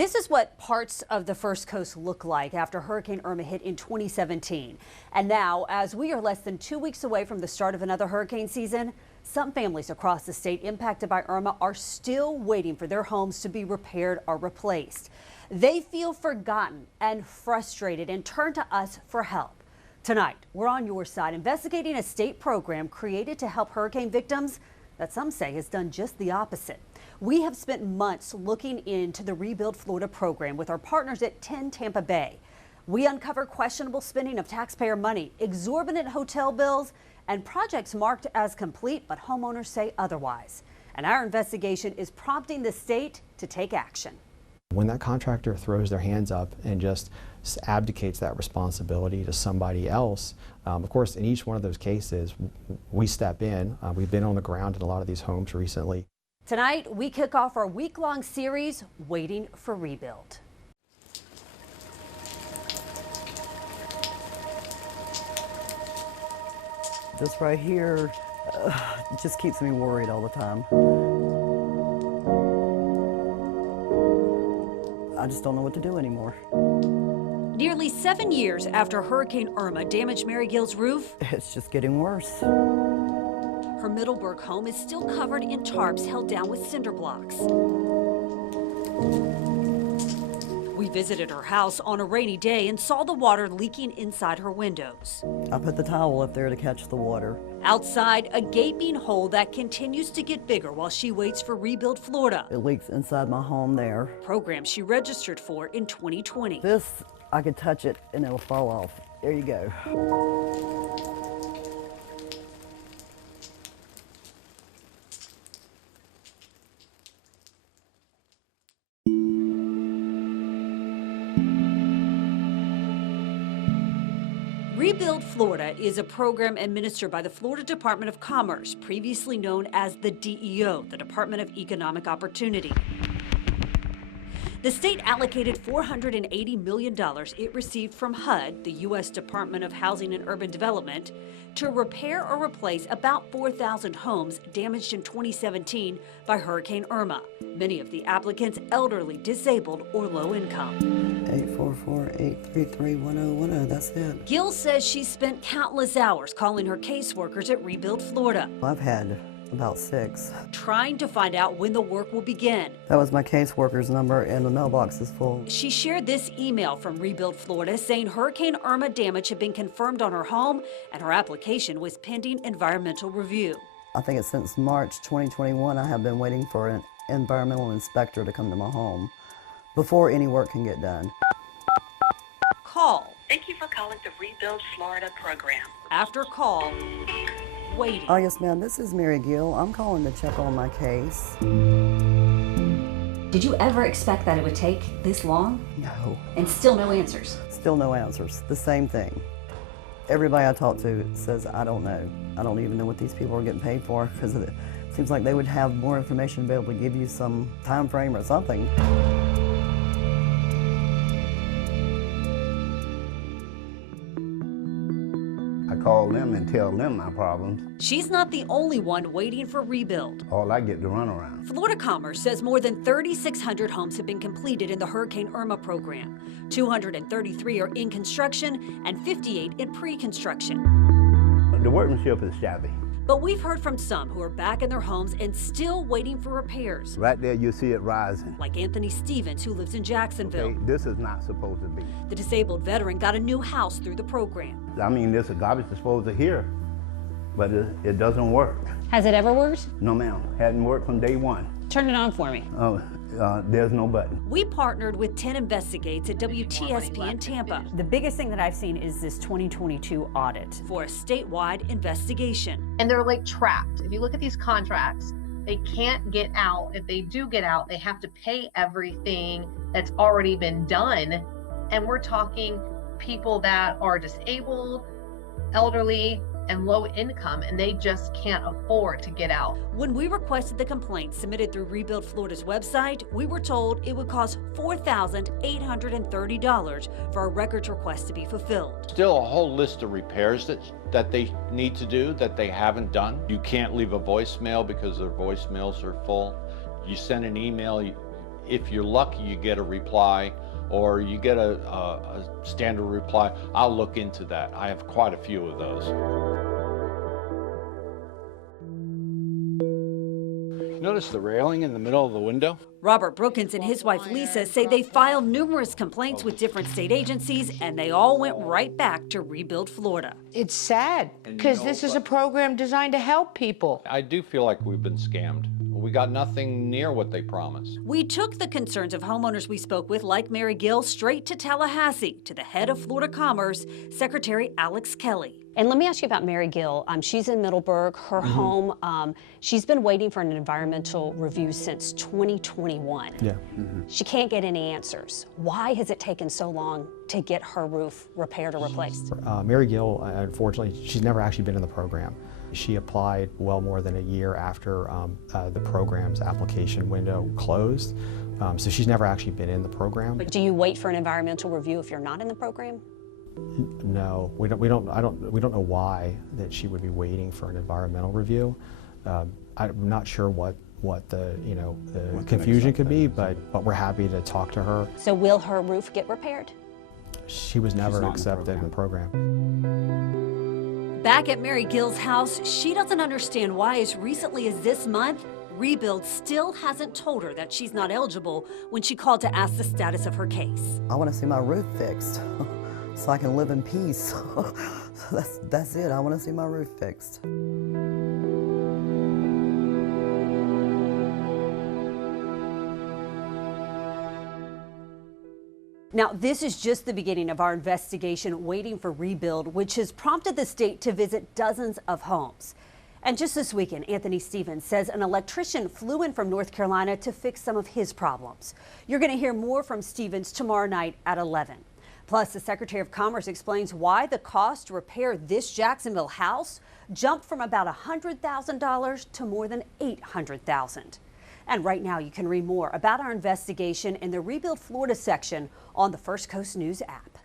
This is what parts of the First Coast look like after Hurricane Irma hit in 2017. And now, as we are less than 2 weeks away from the start of another hurricane season, some families across the state impacted by Irma are still waiting for their homes to be repaired or replaced. They feel forgotten and frustrated and turn to us for help. Tonight, we're on your side investigating a state program created to help hurricane victims that some say has done just the opposite. We have spent months looking into the Rebuild Florida program with our partners at 10 Tampa Bay. We uncover questionable spending of taxpayer money, exorbitant hotel bills, and projects marked as complete, but homeowners say otherwise. And our investigation is prompting the state to take action. When that contractor throws their hands up and just abdicates that responsibility to somebody else, of course, in each one of those cases, we step in. We've been on the ground in a lot of these homes recently. Tonight, we kick off our week-long series, Waiting for Rebuild. This right here just keeps me worried all the time. I just don't know what to do anymore. Nearly 7 years after Hurricane Irma damaged Mary Gill's roof, It's just getting worse. her Middleburg home is still covered in tarps held down with cinder blocks. We visited her house on a rainy day and saw the water leaking inside her windows. I put the towel up there to catch the water. Outside, a gaping hole that continues to get bigger while she waits for Rebuild Florida, It leaks inside my home there. program she registered for in 2020. This, I could touch it and it'll fall off. There you go. Rebuild Florida is a program administered by the Florida Department of Commerce, previously known as the DEO, the Department of Economic Opportunity. The state allocated $480 million it received from HUD, the U.S. Department of Housing and Urban Development, to repair or replace about 4,000 homes damaged in 2017 by Hurricane Irma. Many of the applicants elderly, disabled, or low income. 844-833-1010, that's it. Gill says she spent countless hours calling her caseworkers at Rebuild Florida, I've had about 6. trying to find out when the work will begin. That was my caseworker's number and the mailbox is full. She shared this email from Rebuild Florida saying Hurricane Irma damage had been confirmed on her home and her application was pending environmental review. I think it's since March 2021 I have been waiting for an environmental inspector to come to my home before any work can get done. Call Thank you for calling the Rebuild Florida program. after call, waiting. Oh yes ma'am, this is Mary Gill. I'm calling to check on my case. Did you ever expect that it would take this long No, and still no answers? still no answers. The same thing. Everybody I talk to says, I don't know. I don't even know what these people are getting paid for because it seems like they would have more information to be able to give you some time frame or something. I call them and tell them my problems. She's not the only one waiting for Rebuild. All I get to run around. FloridaCommerce says more than 3,600 homes have been completed in the Hurricane Irma program. 233 are in construction and 58 in pre-construction. The workmanship is shabby. But we've heard from some who are back in their homes and still waiting for repairs, Right there you see it rising. like Anthony Stevens, who lives in Jacksonville. Okay, this is not supposed to be. The disabled veteran got a new house through the program. I mean, this garbage is supposed to here, but it doesn't work. Has it ever worked? No ma'am, hadn't worked from day one. Turn it on for me. There's no button. We partnered with 10 Investigates at WTSP in Tampa The biggest thing that I've seen is this 2022 audit. for a statewide investigation. And they're like trapped. If you look at these contracts, they can't get out. If they do get out, they have to pay everything that's already been done. And we're talking people that are disabled, elderly, and low income, and they just can't afford to get out. When we requested the complaint submitted through Rebuild Florida's website, we were told it would cost $4,830 for a records request to be fulfilled. Still a whole list of repairs that they need to do that they haven't done. You can't leave a voicemail because their voicemails are full. You send an email, If you're lucky, you get a reply or you get a standard reply. I'll look into that. I have quite a few of those. Notice the railing in the middle of the window? Robert Brookins and his wife Lisa say they filed numerous complaints with different state agencies, and they all went right back to Rebuild Florida. It's sad because this is a program designed to help people. I do feel like we've been scammed. We got nothing near what they promised. We took the concerns of homeowners we spoke with, like Mary Gill, straight to Tallahassee, to the head of FloridaCommerce, Secretary Alex Kelly. And let me ask you about Mary Gill. She's in Middleburg, her home. She's been waiting for an environmental review since 2021. Yeah. She can't get any answers. Why has it taken so long to get her roof repaired or replaced? Mary Gill, unfortunately, she's never actually been in the program. She applied well more than a year after the program's application window closed. So she's never actually been in the program. But do you wait for an environmental review if you're not in the program? No, we don't know why that she would be waiting for an environmental review. I'm not sure what the the confusion could be, but we're happy to talk to her. So will her roof get repaired? She was never accepted in the program. Back at Mary Gill's house, she doesn't understand why as recently as this month, Rebuild still hasn't told her that she's not eligible when she called to ask the status of her case. I want to see my roof fixed so I can live in peace. That's it. I want to see my roof fixed. Now, this is just the beginning of our investigation waiting for Rebuild, which has prompted the state to visit dozens of homes. And just this weekend, Anthony Stevens says an electrician flew in from North Carolina to fix some of his problems. You're going to hear more from Stevens tomorrow night at 11. Plus, the Secretary of Commerce explains why the cost to repair this Jacksonville house jumped from about $100,000 to more than $800,000. And right now, you can read more about our investigation in the Rebuild Florida section on the First Coast News app.